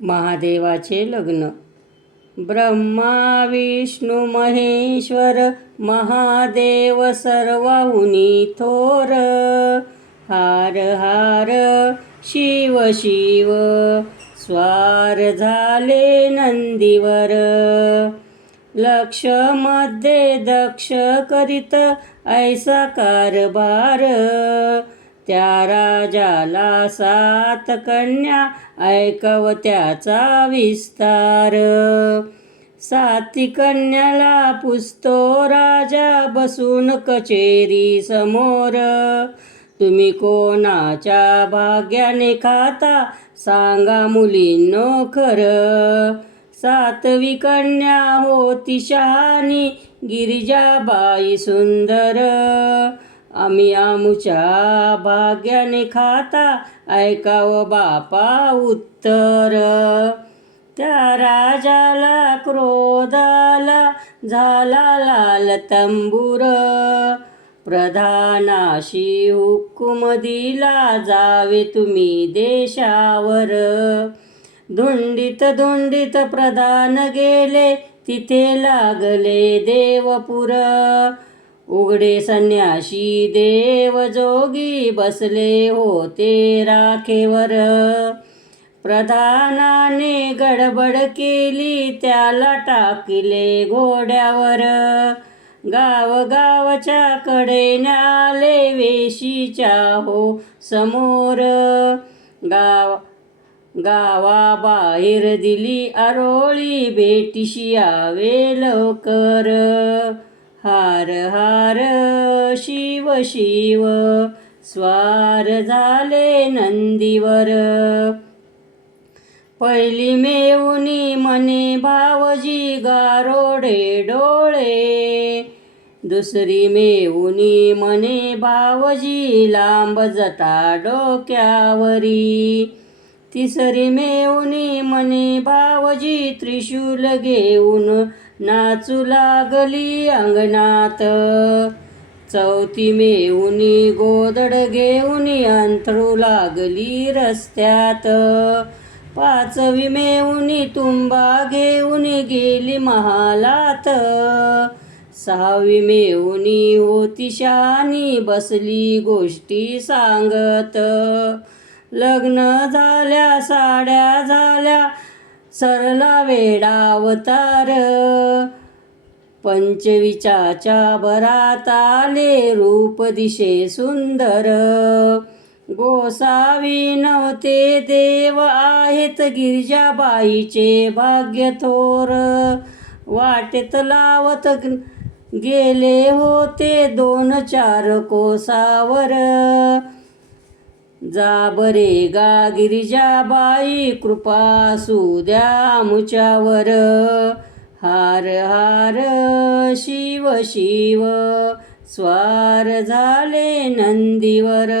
महादेवाचे लग्न. ब्रह्मा विष्णू महेश्वर महादेव सर्वाहुनी थोर. हार हार शिव शिव स्वार झाले नंदीवर. लक्ष मध्ये दक्ष करीत ऐसा कारभार. त्या राजाला 7 कन्या ऐकव त्याचा विस्तार. 7 कन्याला पुजतो राजा बसून कचेरी समोर. तुम्ही कोणाच्या भाग्याने खाता सांगा मुलींनो खरं. 7वी कन्या होती शहाणी गिरिजाबाई सुंदर. आम्ही आमुच्या भाग्याने खाता ऐकाव बापा उत्तर. त्या राजाला क्रोध आला झाला लाल तंबूर. प्रधानाशी हुकूम दिला जावे तुम्ही देशावर. धुंडीत धुंडीत प्रधान गेले तिथे लागले देवपुर. उघडे संन्याशी देवजोगी बसले होते राखेवर. प्रधानाने गडबड केली त्याला टाकले घोड्यावर. गावगावच्या कडेने आले वेशीच्या हो समोर. गावाबाहेर दिली आरोळी भेटीशी यावे लवकर. हार हार शिव शिव स्वार झाले नंदीवर. पहिली मेहुनी म्हणे भावजी गारोडे डोळे. दुसरी मेहुनी म्हणे भावजी लांब जटा डोक्यावरी. तिसरी मेहुनी म्हणे भावजी त्रिशूल घेऊन नाचू लागली अंगणात. चौथी मेहुनी गोदड घेऊन अंथरू लागली रस्त्यात. 5वी मेहुनी तुंबा घेऊन गेली महालात. 6वी मेहुनी होती शहाणी बसली गोष्टी सांगत. लग्न झाल्या साड्या झाल्या सरला वेडावतार. 25च्या भरात आले रूप दिशे सुंदर. गोसावी नव्हते देव आहेत गिरिजाबाईचे भाग्य थोर. वाटेत लावत गेले होते 2-4 कोसावर. जा बरे गा गिरिजाबाई कृपा असू द्या आमुच्यावर. हार हार शिव शिव स्वार झाले नंदीवर.